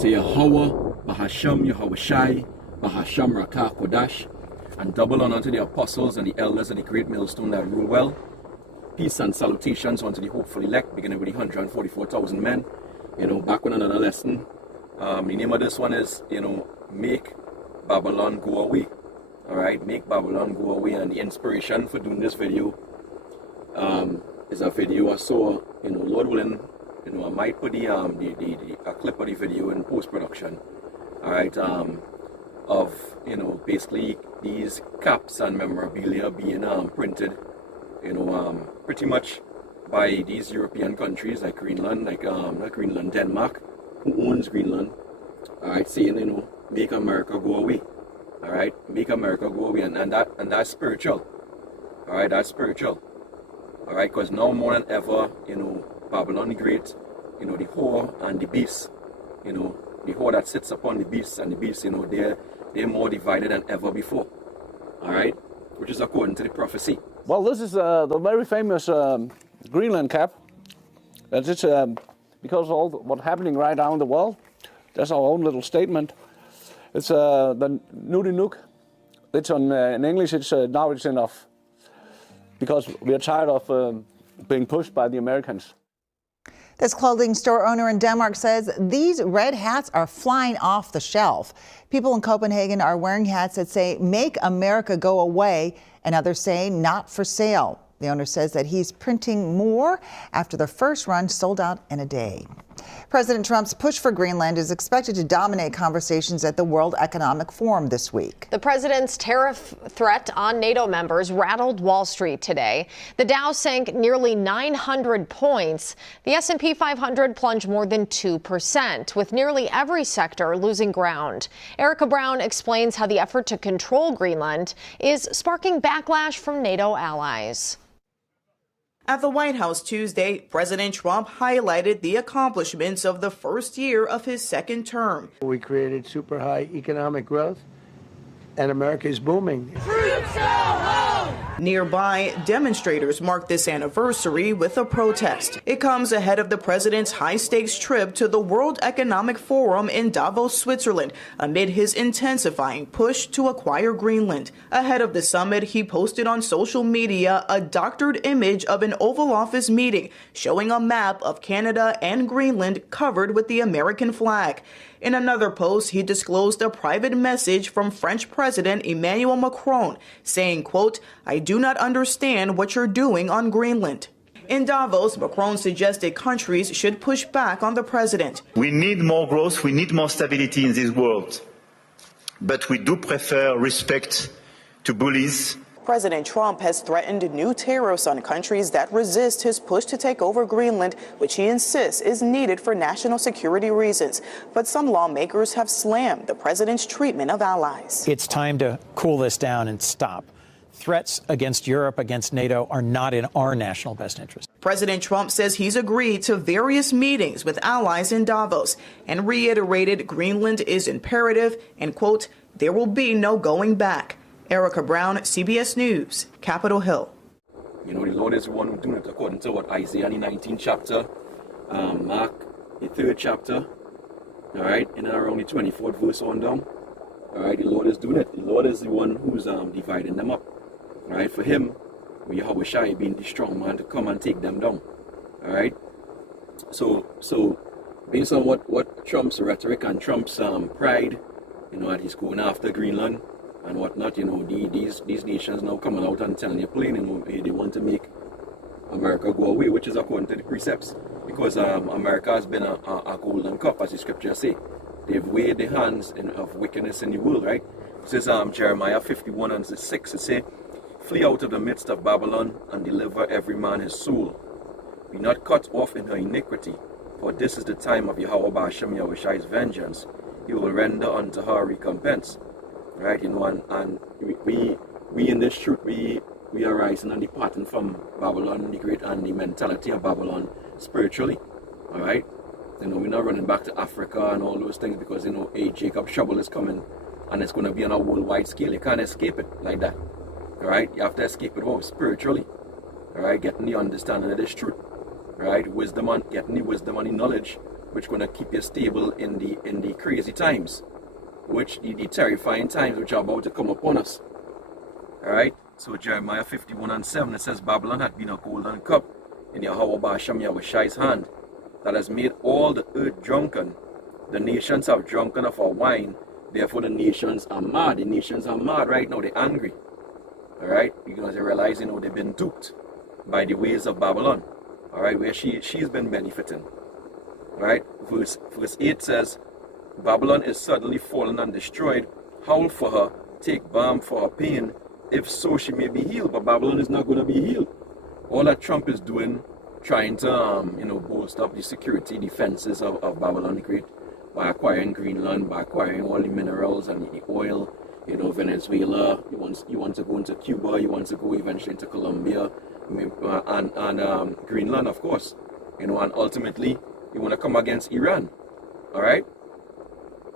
unto Yahweh, Bahasham Yahweh Shai, Bahasham Rakah Kodash, and double honor to the apostles and the elders of the great millstone that rule well. Peace and salutations unto the hopeful elect, beginning with the 144,000 men. Back with another lesson. The name of this one is, Make Babylon Go Away. Alright, Make Babylon Go Away. And the inspiration for doing this video is a video I saw, Lord willing, I might put a clip of the video in post-production. Alright, of, basically these caps and memorabilia being printed, pretty much by these European countries like Greenland, not Greenland, Denmark, who owns Greenland. Alright, saying, make America go away. Alright, make America go away, and that's spiritual. Alright, that's spiritual. Alright, because now more than ever, Babylon the Great, the whore and the beast, the whore that sits upon the beast and the beast, they're more divided than ever before. Alright, which is according to the prophecy. Well, this is the very famous Greenland cap. That's because of all what's happening right now in the world. That's our own little statement. It's the Nudie Nook. It's on in English. It's now it's enough because we are tired of being pushed by the Americans. This clothing store owner in Denmark says these red hats are flying off the shelf. People in Copenhagen are wearing hats that say "Make America Go Away," and others say "Not for sale." The owner says that he's printing more after the first run sold out in a day. President Trump's push for Greenland is expected to dominate conversations at the World Economic Forum this week. The president's tariff threat on NATO members rattled Wall Street today. The Dow sank nearly 900 points. The S&P 500 plunged more than 2%, with nearly every sector losing ground. Erica Brown explains how the effort to control Greenland is sparking backlash from NATO allies. At the White House Tuesday, President Trump highlighted the accomplishments of the first year of his second term. We created super high economic growth, and America is booming. Nearby, demonstrators marked this anniversary with a protest. It comes ahead of the president's high-stakes trip to the World Economic Forum in Davos, Switzerland, amid his intensifying push to acquire Greenland. Ahead of the summit, he posted on social media a doctored image of an Oval Office meeting showing a map of Canada and Greenland covered with the American flag. In another post, he disclosed a private message from French President Emmanuel Macron saying, quote, "I do not understand what you're doing on Greenland." In Davos, Macron suggested countries should push back on the president. We need more growth, we need more stability in this world, but we do prefer respect to bullies. President Trump has threatened new tariffs on countries that resist his push to take over Greenland, which he insists is needed for national security reasons. But some lawmakers have slammed the president's treatment of allies. It's time to cool this down and stop. Threats against Europe, against NATO, are not in our national best interest. President Trump says he's agreed to various meetings with allies in Davos and reiterated Greenland is imperative and, quote, "There will be no going back." Erica Brown, CBS News, Capitol Hill. The Lord is the one who doing it according to what Isaiah the 19th chapter, Mark the 3rd chapter, all right, and around the 24th verse on down. All right, the Lord is doing it. The Lord is the one who's dividing them up. All right, for him, Yahweh Shai being the strong man to come and take them down. All right, so based on what Trump's rhetoric and Trump's pride, that he's going after Greenland and whatnot, these nations now coming out and telling you plain, they want to make America go away, which is according to the precepts, because America has been a golden cup, as the scriptures say. They've weighed the hands of wickedness in the world, right? It says Jeremiah 51:6, it says, "Flee out of the midst of Babylon and deliver every man his soul. Be not cut off in her iniquity, for this is the time of Yahweh Ba'ashem Yahweh Shai's vengeance. He will render unto her recompense." Right, and we in this truth, we are rising and departing from Babylon the Great and the mentality of Babylon spiritually. All right, we're not running back to Africa and all those things because Jacob's trouble is coming and it's going to be on a worldwide scale. You can't escape it like that. All right, you have to escape it spiritually. All right, getting the understanding of this truth. Right, getting the wisdom and the knowledge which gonna keep you stable in the crazy times, which the terrifying times which are about to come upon us. Alright? So Jeremiah 51:7, it says, Babylon had been a golden cup in Yahweh Ba'ashem Yahushai's hand, that has made all the earth drunken. The nations have drunken of our wine, therefore the nations are mad. The nations are mad right now, they're angry. Alright? Because they realize, they've been duped by the ways of Babylon. Alright, where she's been benefiting. Alright? Verse 8 says, Babylon is suddenly fallen and destroyed. Howl for her, take balm for her pain, if so she may be healed. But Babylon is not going to be healed. All that Trump is doing, trying to bolster up the security defenses of Babylon the Great by acquiring Greenland, by acquiring all the minerals and the oil. Venezuela, he wants to go into Cuba, he wants to go eventually into Colombia, and Greenland, of course. And ultimately, he want to come against Iran. Alright?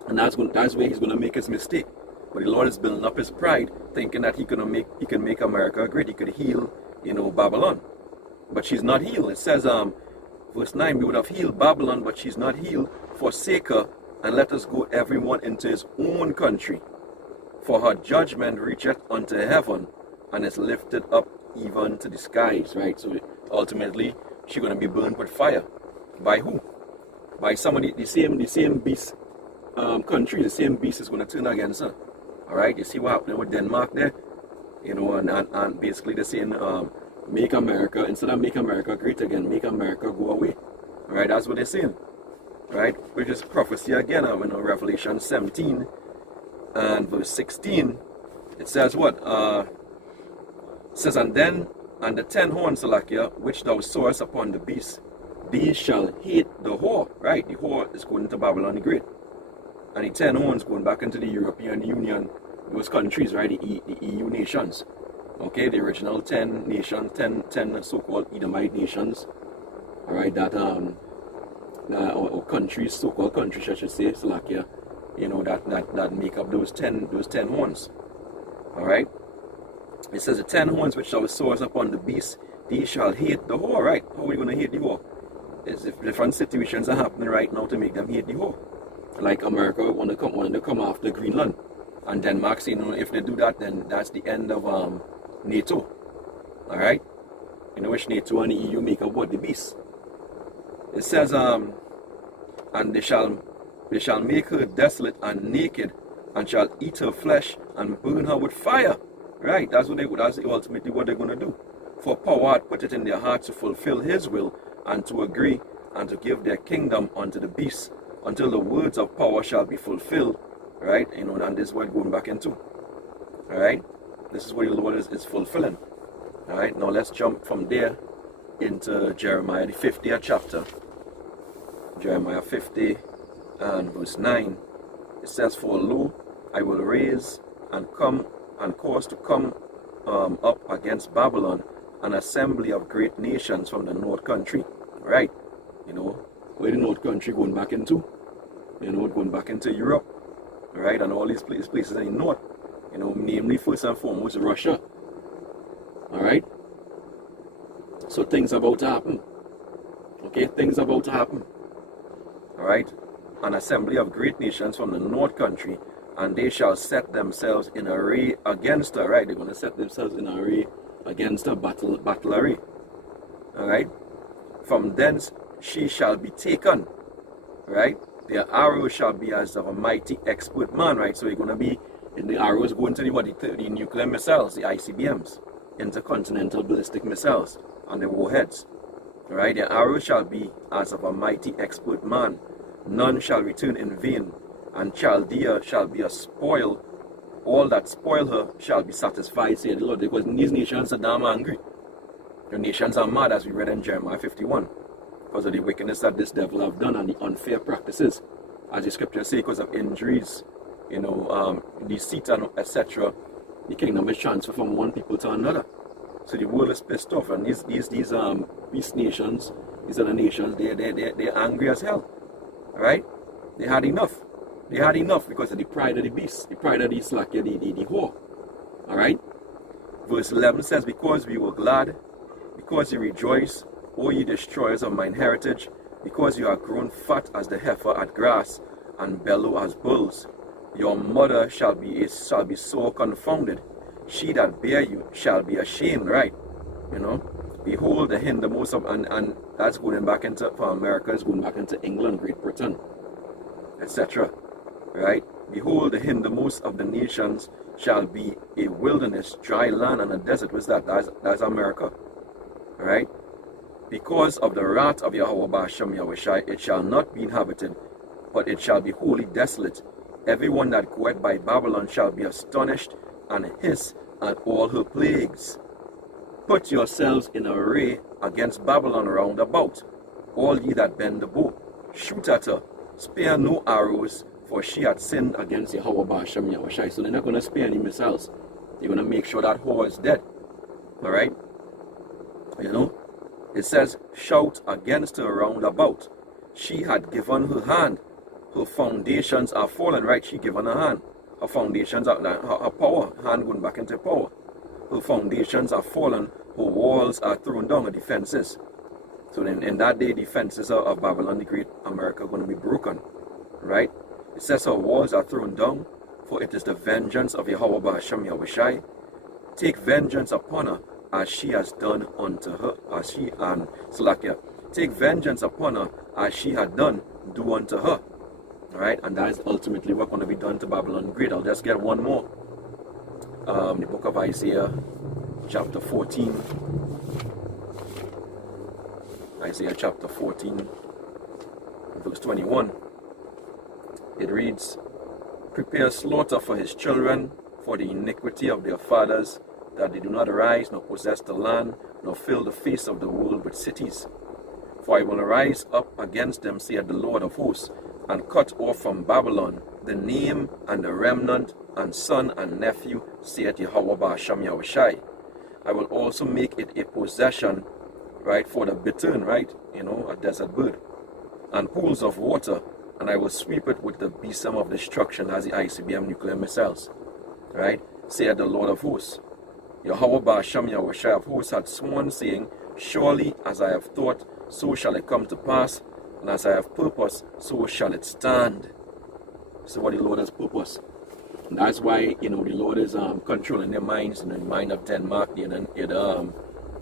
And that's where he's going to make his mistake. But the Lord is building up his pride, thinking that he can make America great. He could heal, Babylon. But she's not healed. It says, verse 9, we would have healed Babylon, but she's not healed. Forsake her, and let us go everyone into his own country. For her judgment reacheth unto heaven, and is lifted up even to the skies. Right? So ultimately, she's going to be burned with fire. By who? By somebody, the same beast country, the same beast is going to turn against her. Alright, you see what happened with Denmark there? And basically they're saying, make America, instead of make America great again, make America go away. Alright, that's what they're saying. Right? Which is prophecy again, Revelation 17 and verse 16. It says what? It says, and the 10 horns, Salakia, which thou sawest upon the beast, these shall hate the whore. Right? The whore is going to Babylon the Great. And the 10 horns going back into the European Union, those countries, right? The EU nations. Okay, the original 10 nations, 10 so-called Edomite nations. Alright, or countries, so-called countries, I should say, Slovakia, that make up those 10 horns. Alright? It says the 10 horns which thou sawest upon the beast, these shall hate the whore, right? How are we going to hate the whore? It's if different situations are happening right now to make them hate the whore. Like America wanted to come after Greenland. And Denmark saying, if they do that, then that's the end of NATO. Alright? Which NATO and the EU make up what? The beast. It says, and they shall make her desolate and naked, and shall eat her flesh and burn her with fire. Right? That's ultimately what they're going to do. For power had put it in their hearts to fulfill his will, and to agree, and to give their kingdom unto the beast, until the words of power shall be fulfilled. Right? And this is what going back into. Alright? This is what the Lord is fulfilling. Alright? Now let's jump from there into Jeremiah, the 50th chapter. Jeremiah 50 and verse 9. It says, for lo, I will raise and come and cause to come up against Babylon an assembly of great nations from the north country. Right? Where the north country going back into? Going back into Europe. Right? And all these places in the north. Namely first and foremost Russia. Alright? So things about to happen. Okay, things about to happen. Alright? An assembly of great nations from the north country, and they shall set themselves in array against her. Right? They're going to set themselves in array against her, battle array. Alright? From thence she shall be taken. Right? Their arrows shall be as of a mighty expert man. Right? So you're going to be, the arrows going to the nuclear missiles, the ICBMs, intercontinental ballistic missiles, and the warheads. Right? Their arrows shall be as of a mighty expert man. None shall return in vain, and Chaldea shall be a spoil. All that spoil her shall be satisfied, said the Lord, because these nations are damn angry. The nations are mad, as we read in Jeremiah 51, because of the wickedness that this devil have done and the unfair practices. As the scriptures say, because of injuries, deceit, and etc., the kingdom is transferred from one people to another. So the world is pissed off, and these beast nations, these other nations, they're angry as hell. Right? They had enough. They had enough because of the pride of the beast, the pride of the Slakia, the whore. Alright? Verse 11 says, because we were glad, because ye rejoice, O ye destroyers of mine heritage, because you are grown fat as the heifer at grass, and bellow as bulls. Your mother shall be sore confounded. She that bare you shall be ashamed, right? You know, behold the hindermost of, and that's going back into, for America, is going back into England, Great Britain, etc. Right? Behold the hindermost of the nations shall be a wilderness, dry land, and a desert. What's that? That's America. Right? Because of the wrath of Yahweh Ba'ashem Yahushai, it shall not be inhabited, but it shall be wholly desolate. Everyone that goeth by Babylon shall be astonished and hiss at all her plagues. Put yourselves in array against Babylon round about, all ye that bend the bow. Shoot at her, spare no arrows, for she hath sinned against Yahweh Ba'ashem Yahushai. So they're not going to spare any missiles. They're going to make sure that whore is dead. Alright? You know? It says, shout against her round about. She had given her hand. Her foundations are fallen, right? She given her hand. Her foundations are, her power, hand going back into power. Her foundations are fallen. Her walls are thrown down, her defenses. So then in that day, defenses of Babylon the Great, America, are going to be broken, right? It says her walls are thrown down, for it is the vengeance of Yahweh Ba'ashem Yahushai. Take vengeance upon her, as she has done unto her, as she and Salakia. Take vengeance upon her, as she had done, do unto her. Alright, and that is ultimately what's going to be done to Babylon the Great. I'll just get one more. The book of Isaiah, chapter 14. Isaiah chapter 14, verse 21. It reads, prepare slaughter for his children, for the iniquity of their fathers, that they do not arise, nor possess the land, nor fill the face of the world with cities. For I will arise up against them, saith the Lord of hosts, and cut off from Babylon the name and the remnant, and son and nephew, saith Yahweh Ba'ashem Yahushai. I will also make it a possession, right, for the bittern, right, you know, a desert bird, and pools of water, and I will sweep it with the besom of destruction, as the ICBM nuclear missiles, right, saith the Lord of hosts. Yahweh Ba'ashem Yahushai of hosts had sworn, saying, surely as I have thought, so shall it come to pass, and as I have purposed, so shall it stand. So what the Lord has purposed. And that's why, you know, the Lord is controlling their minds, and the mind of Denmark,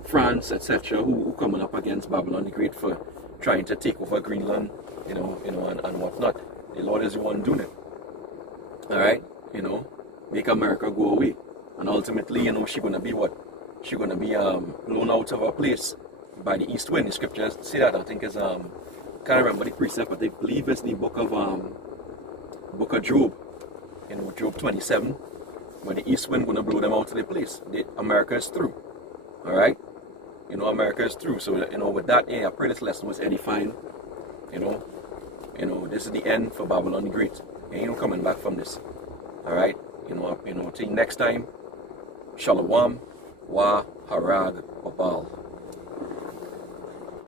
France, etc., who coming up against Babylon the Great for trying to take over Greenland, and whatnot. The Lord is the one doing it. Alright? You know, make America go away. And ultimately, you know, she's gonna be what? She's gonna be blown out of her place by the east wind. The scriptures say that. I think is can't remember the precept, but I believe it's the book of Job. You know, Job 27, where the east wind gonna blow them out of the place. America is through. Alright? You know, America is through. So, you know, with that, I pray this lesson was edifying. You know, this is the end for Babylon the Great. Ain't no coming back from this. Alright? You know, till next time. Shalom wa harag babal.